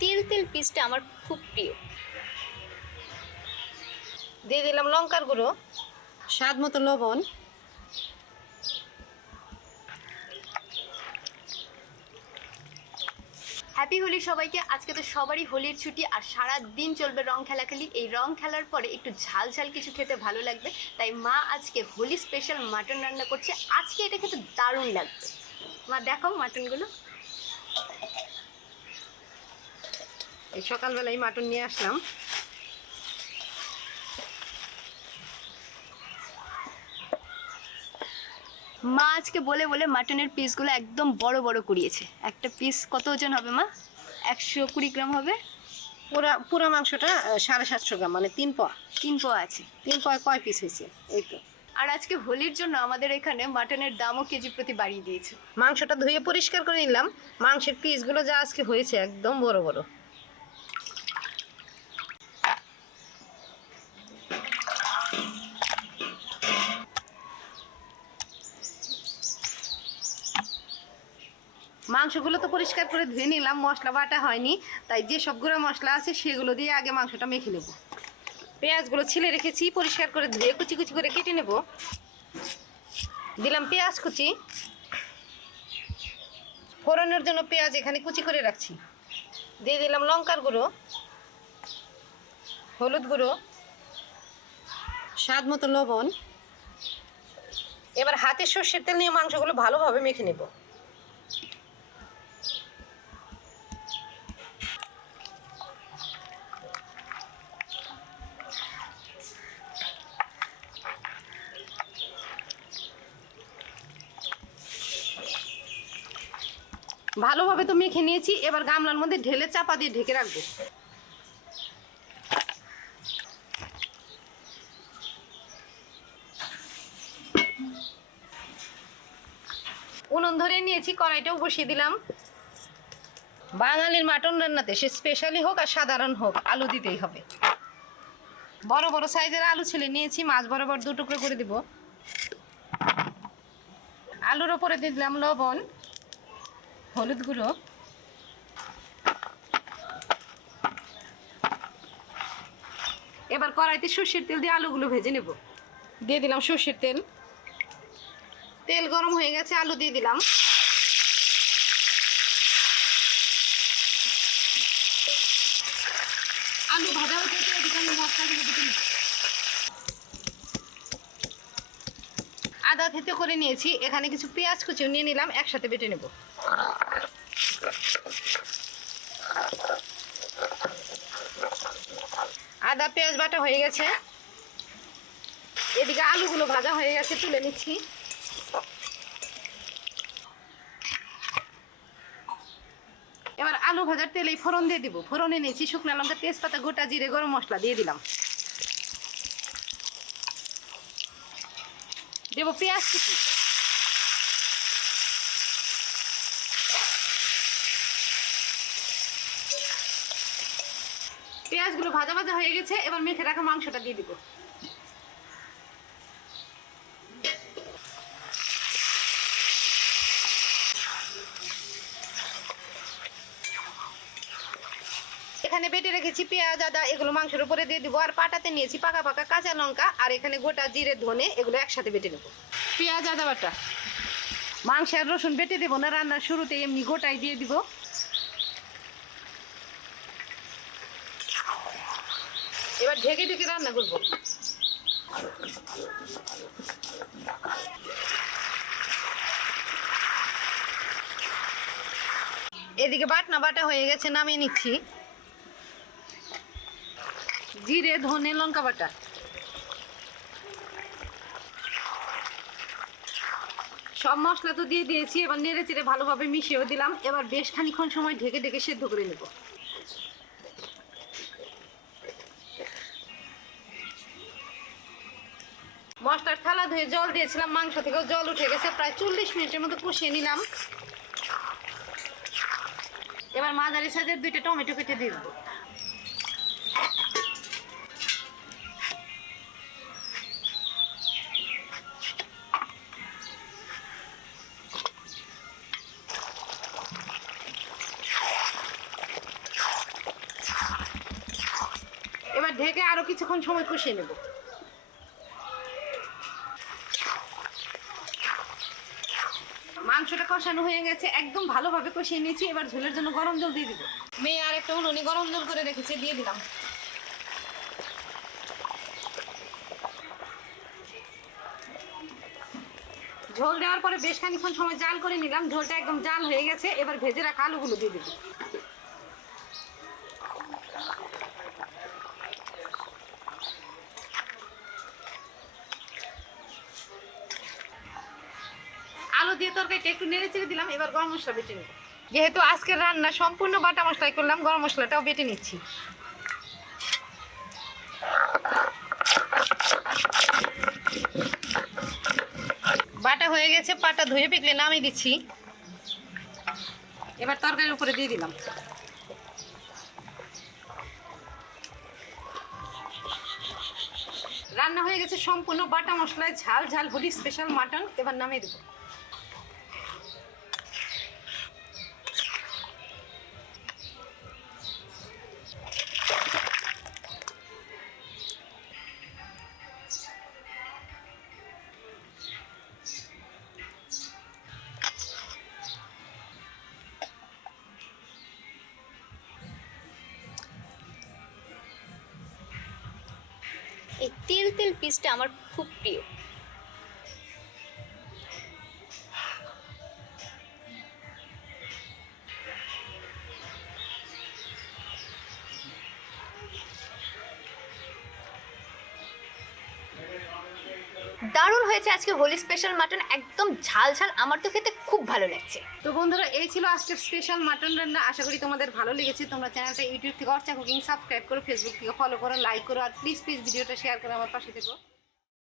তিল তিল পিসটা আমার খুব প্রিয়। দিয়ে দিলাম লঙ্কার গুঁড়ো স্বাদ মতো লবণ। হ্যাপি হোলি সবাইকে। আজকে তো সবারই হোলির ছুটি আর সারা দিন চলবে রং খেলাখেলি এই রং খেলার পরে একটু ঝাল ঝাল কিছু খেতে ভালো লাগবে। তাই মা আজকে হোলি স্পেশাল মাটন রান্না করছে। আজকে এটা খেতে দারুণ লাগবে। মা, দেখাও মাটনগুলো এই সকালবেলায় মাটন নিয়ে আসলাম। মা আজকে বলে বলে মাটনের পিসগুলো একদম বড় বড় করিয়েছে। একটা পিস কত ওজন হবে মা? একশো কুড়ি গ্রাম হবে? পুরা পুরা মাংসটা সাড়ে সাতশো গ্রাম মানে তিন পোয়া। তিন পোয়া আছে। তিন পোয়া কয় পিস হয়েছে? এই তো। আর আজকে হোলির জন্য আমাদের এখানে মাটনের দামও কেজি প্রতি বাড়িয়ে দিয়েছে। মাংসটা ধুয়ে পরিষ্কার করে নিলাম। মাংসের পিসগুলো যা আজকে হয়েছে একদম বড় বড়। মাংসগুলো তো পরিষ্কার করে ধুয়ে নিলাম, মশলা বাটা হয়নি, তাই যে সব গুঁড়ো মশলা আছে সেগুলো দিয়ে আগে মাংসটা মেখে নেব। পেঁয়াজগুলো ছিলে রেখেছি, পরিষ্কার করে ধুয়ে কুচি কুচি করে কেটে নেব। দিলাম পেঁয়াজ কুচি। ফোড়নের জন্য পেঁয়াজ এখানে কুচি করে রাখছি। দিয়ে দিলাম লঙ্কার গুঁড়ো, হলুদ গুঁড়ো, স্বাদ মতো লবণ। এবার হাতে সর্ষের তেল নিয়ে মাংসগুলো ভালোভাবে মেখে নেব। ভালোভাবে তো মেখে নিয়েছি, এবার গামলার মধ্যে ঢেলে চাপা দিয়ে ঢেকে রাখব। উনুন ধরে নিয়েছি, কড়াইটাও বসিয়ে দিলাম। বাঙালির মাটন রান্নাতে সে স্পেশালি হোক আর সাধারণ হোক, আলু দিতেই হবে। বড় বড় সাইজের আলু ছেলে নিয়েছি, মাছ বরাবর দু টুকরো করে দিব। আলুর ওপরে দিলাম লবণ। হলুদ গুঁড়ো এবার কড়াইতে সর্ষের তেল দিয়ে আলুগুলো ভেজে নেব। দিয়ে দিলাম সর্ষের তেল। তেল গরম হয়ে গেছে, আলু দিয়ে দিলাম। আলু ভাজা হতে আমি মশলাগুলো দিতে আদা থেতে করে নিয়েছি। এখানে কিছু পেঁয়াজ কুচিও নিয়ে নিলাম, একসাথে বেটে নেব। আদা, পেঁয়াজ বাটা হয়ে গেছে। এদিকে আলুগুলো ভাজা হয়ে গেছে, তুলে নিচ্ছি। এবার আলু ভাজার তেলেই ফোড়ন দিয়ে দিব। ফোড়নে নিয়েছি শুকনো লঙ্কা, তেজপাতা, গোটা জিরে, গরম মশলা দিয়ে দিলাম। দেব পেঁয়াজ কুচি। পেঁয়াজগুলো ভাজা ভাজা হয়ে গেছে এবার মেখে রাখা মাংসটা দিয়ে দিব। এখানে বেটে রেখেছি পেঁয়াজ আদা এগুলো মাংসের উপরে দিয়ে দিব। আর পাটাতে নিয়েছি পাকা পাকা কাঁচা লঙ্কা। আর এখানে গোটা জিরে ধনে এগুলো একসাথে বেটে নেব। পেঁয়াজ আদা বাটা? মাংস আর রসুন বেটে দেবো না রান্নার শুরুতে এমনি গোটাই দিয়ে দিব। এবার ঢেকে ঢেকে রান্না করব। এদিকে বাটনা বাটা হয়ে গেছে নামিয়ে নিচ্ছি। জিরে, ধনে, লঙ্কা বাটা। সব মশলা তো দিয়ে দিয়েছি, এবার নেড়ে চেড়ে ভালোভাবে মিশিয়েও দিলাম। এবার বেশ খানিক্ষণ সময় ঢেকে ঢেকে সেদ্ধ করে নেব। মশলার থালা ধুয়ে জল দিয়েছিলাম, মাংস থেকেও জল উঠে গেছে। প্রায় চল্লিশ মিনিটের মতো কষিয়ে নিলাম। এবার মাঝারি সাইজের দুইটা টমেটো কেটে দিয়ে দেবো। আরও কিছুক্ষণ সময় কষিয়ে নেব। মাংসটা কষানো হয়ে গেছে, একদম ভালোভাবে কষিয়ে নিয়েছি। এবার ঝোলের জন্য গরম জল দিয়ে দিব। মেয়ে আর একটা উনুনে গরম জল করে রেখেছে, দিয়ে দিলাম। ঝোল দেওয়ার পরে বেশ খানিক্ষণ সময় জাল করে নিলাম। ঝোলটা একদম জাল হয়ে গেছে, এবার ভেজে রাখা আলুগুলো দিয়ে দেবো আলু দিয়ে তরকারিটা একটু নেড়ে চেড়ে দিলাম, এবার গরম মশলা বেটে নেব। যেহেতু আজকের রান্না সম্পূর্ণ বাটা মশলাই করলাম, গরম মশলাটাও বেটে নিচ্ছি। বাটা হয়ে গেছে, পাটা ধুয়ে পিকলে নামিয়ে দিচ্ছি। এবার তরকারির উপরে দিয়ে দিলাম। রান্না হয়ে গেছে সম্পূর্ণ বাটা মশলায় ঝাল ঝাল, হলি স্পেশাল মাটন এবার নামিয়ে দেবো। এই তেল তেল পিসটা আমার খুব প্রিয়। দারুণ হয়েছে আজকে হোলি স্পেশাল মাটন, একদম ঝাল ঝাল। আমার তো খেতে খুব ভালো লাগছে। তো বন্ধুরা, এই ছিল আজকের স্পেশাল মাটন রান্না। আশা করি তোমাদের ভালো লেগেছে। তোমরা চ্যানেলটা ইউটিউব থেকে অর্চা কুকিং সাবস্ক্রাইব করো ফেসবুক থেকে ফলো করো লাইক করো, আর প্লিজ প্লিজ ভিডিওটা শেয়ার করে আমার পাশে থেকো।